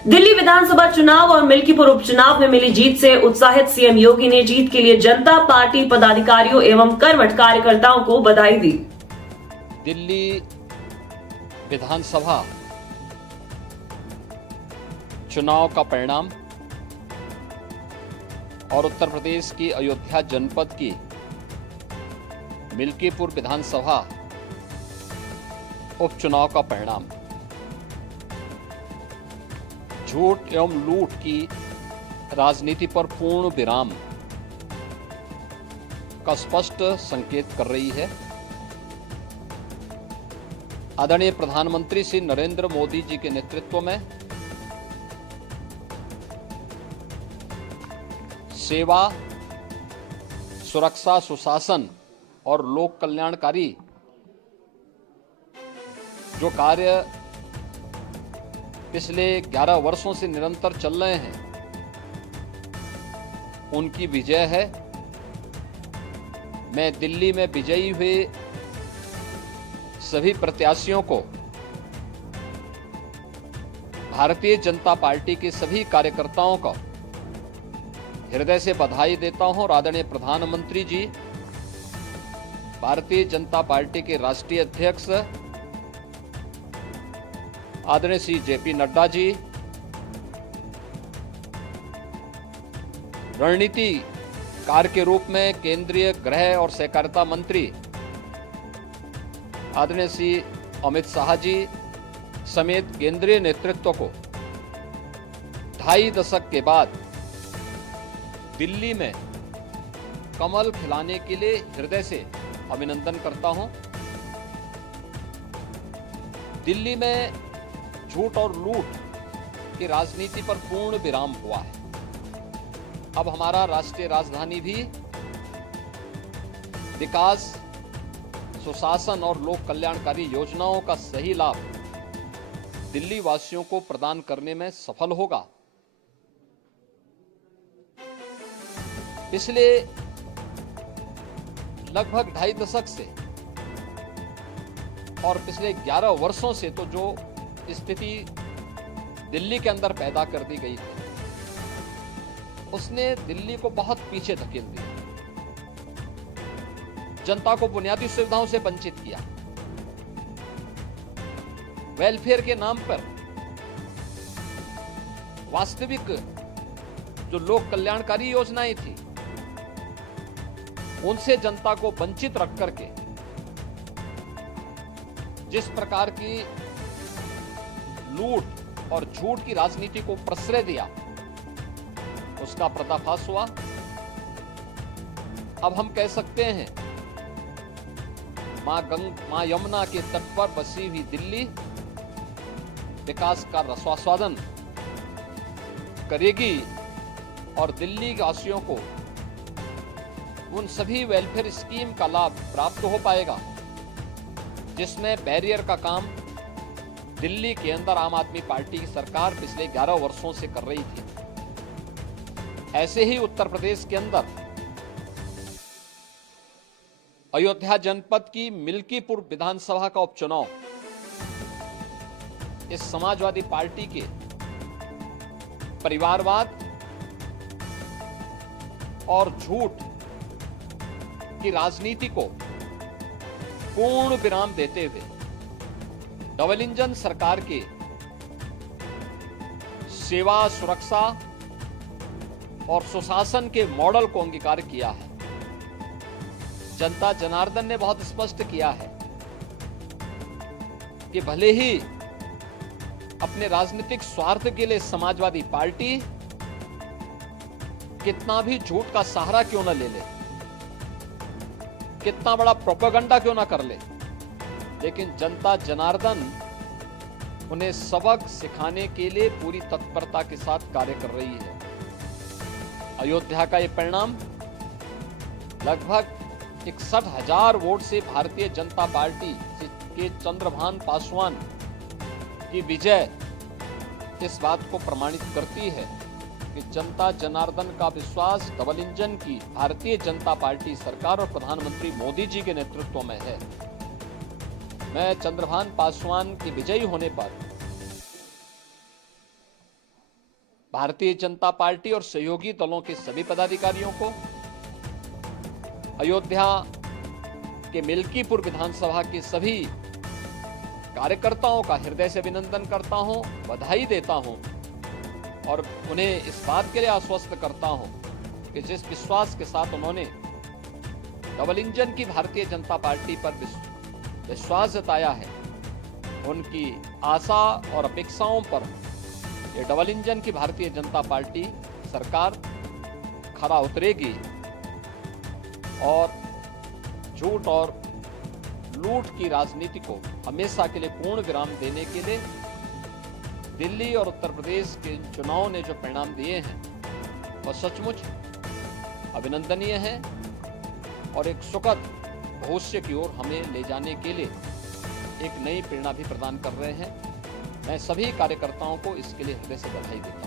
दिल्ली विधानसभा चुनाव और मिल्कीपुर उपचुनाव में मिली जीत से उत्साहित सीएम योगी ने जीत के लिए जनता पार्टी पदाधिकारियों एवं कर्मठ कार्यकर्ताओं को बधाई दी। दिल्ली विधानसभा चुनाव का परिणाम और उत्तर प्रदेश की अयोध्या जनपद की मिल्कीपुर विधानसभा उपचुनाव का परिणाम झूठ एवं लूट की राजनीति पर पूर्ण विराम का स्पष्ट संकेत कर रही है। आदरणीय प्रधानमंत्री श्री नरेंद्र मोदी जी के नेतृत्व में सेवा, सुरक्षा, सुशासन और लोक कल्याणकारी जो कार्य पिछले 11 वर्षों से निरंतर चल रहे हैं, उनकी विजय है। मैं दिल्ली में विजयी हुए सभी प्रत्याशियों को, भारतीय जनता पार्टी के सभी कार्यकर्ताओं को हृदय से बधाई देता हूं और आदरणीय प्रधानमंत्री जी, भारतीय जनता पार्टी के राष्ट्रीय अध्यक्ष आदरणीय श्री जेपी नड्डा जी, रणनीतिकार के रूप में केंद्रीय गृह और सहकारिता मंत्री आदरणीय श्री अमित शाह जी समेत केंद्रीय नेतृत्व को 2.5 दशक के बाद दिल्ली में कमल खिलाने के लिए हृदय से अभिनंदन करता हूं। दिल्ली में झूठ और लूट की राजनीति पर पूर्ण विराम हुआ है। अब हमारा राष्ट्रीय राजधानी भी विकास, सुशासन और लोक कल्याणकारी योजनाओं का सही लाभ दिल्ली वासियों को प्रदान करने में सफल होगा। पिछले लगभग 2.5 दशक से और पिछले 11 वर्षों से तो जो स्थिति दिल्ली के अंदर पैदा कर दी गई थी, उसने दिल्ली को बहुत पीछे धकेल दिया, जनता को बुनियादी सुविधाओं से वंचित किया, वेलफेयर के नाम पर वास्तविक जो लोक कल्याणकारी योजनाएं थी उनसे जनता को वंचित रख करके जिस प्रकार की लूट और झूठ की राजनीति को प्रश्रय दिया, उसका पर्दाफाश हुआ। अब हम कह सकते हैं मां यमुना के तट पर बसी हुई दिल्ली विकास का रसास्वादन करेगी और दिल्ली वासियों को उन सभी वेलफेयर स्कीम का लाभ प्राप्त हो पाएगा जिसमें बैरियर का काम दिल्ली के अंदर आम आदमी पार्टी की सरकार पिछले 11 वर्षों से कर रही थी। ऐसे ही उत्तर प्रदेश के अंदर अयोध्या जनपद की मिल्कीपुर विधानसभा का उपचुनाव इस समाजवादी पार्टी के परिवारवाद और झूठ की राजनीति को पूर्ण विराम देते हुए डबल इंजन सरकार के सेवा, सुरक्षा और सुशासन के मॉडल को अंगीकार किया है। जनता जनार्दन ने बहुत स्पष्ट किया है कि भले ही अपने राजनीतिक स्वार्थ के लिए समाजवादी पार्टी कितना भी झूठ का सहारा क्यों न ले ले, कितना बड़ा प्रोपेगेंडा क्यों ना कर ले, लेकिन जनता जनार्दन उन्हें सबक सिखाने के लिए पूरी तत्परता के साथ कार्य कर रही है। अयोध्या का ये परिणाम लगभग 61,000 वोट से भारतीय जनता पार्टी के चंद्रभान पासवान की विजय इस बात को प्रमाणित करती है कि जनता जनार्दन का विश्वास डबल इंजन की भारतीय जनता पार्टी सरकार और प्रधानमंत्री मोदी जी के नेतृत्व में है। मैं चंद्रभान पासवान के विजयी होने पर भारतीय जनता पार्टी और सहयोगी दलों के सभी पदाधिकारियों को, अयोध्या के मिल्कीपुर विधानसभा के सभी कार्यकर्ताओं का हृदय से अभिनंदन करता हूं, बधाई देता हूं और उन्हें इस बात के लिए आश्वस्त करता हूं कि जिस विश्वास के साथ उन्होंने डबल इंजन की भारतीय जनता पार्टी पर विश्वास जताया है, उनकी आशा और अपेक्षाओं पर ये डबल इंजन की भारतीय जनता पार्टी सरकार खरा उतरेगी और झूठ और लूट की राजनीति को हमेशा के लिए पूर्ण विराम देने के लिए दिल्ली और उत्तर प्रदेश के चुनाव ने जो परिणाम दिए हैं वह सचमुच अभिनंदनीय है और एक सुखद भविष्य की ओर हमें ले जाने के लिए एक नई प्रेरणा भी प्रदान कर रहे हैं। मैं सभी कार्यकर्ताओं को इसके लिए हृदय से बधाई देता हूं।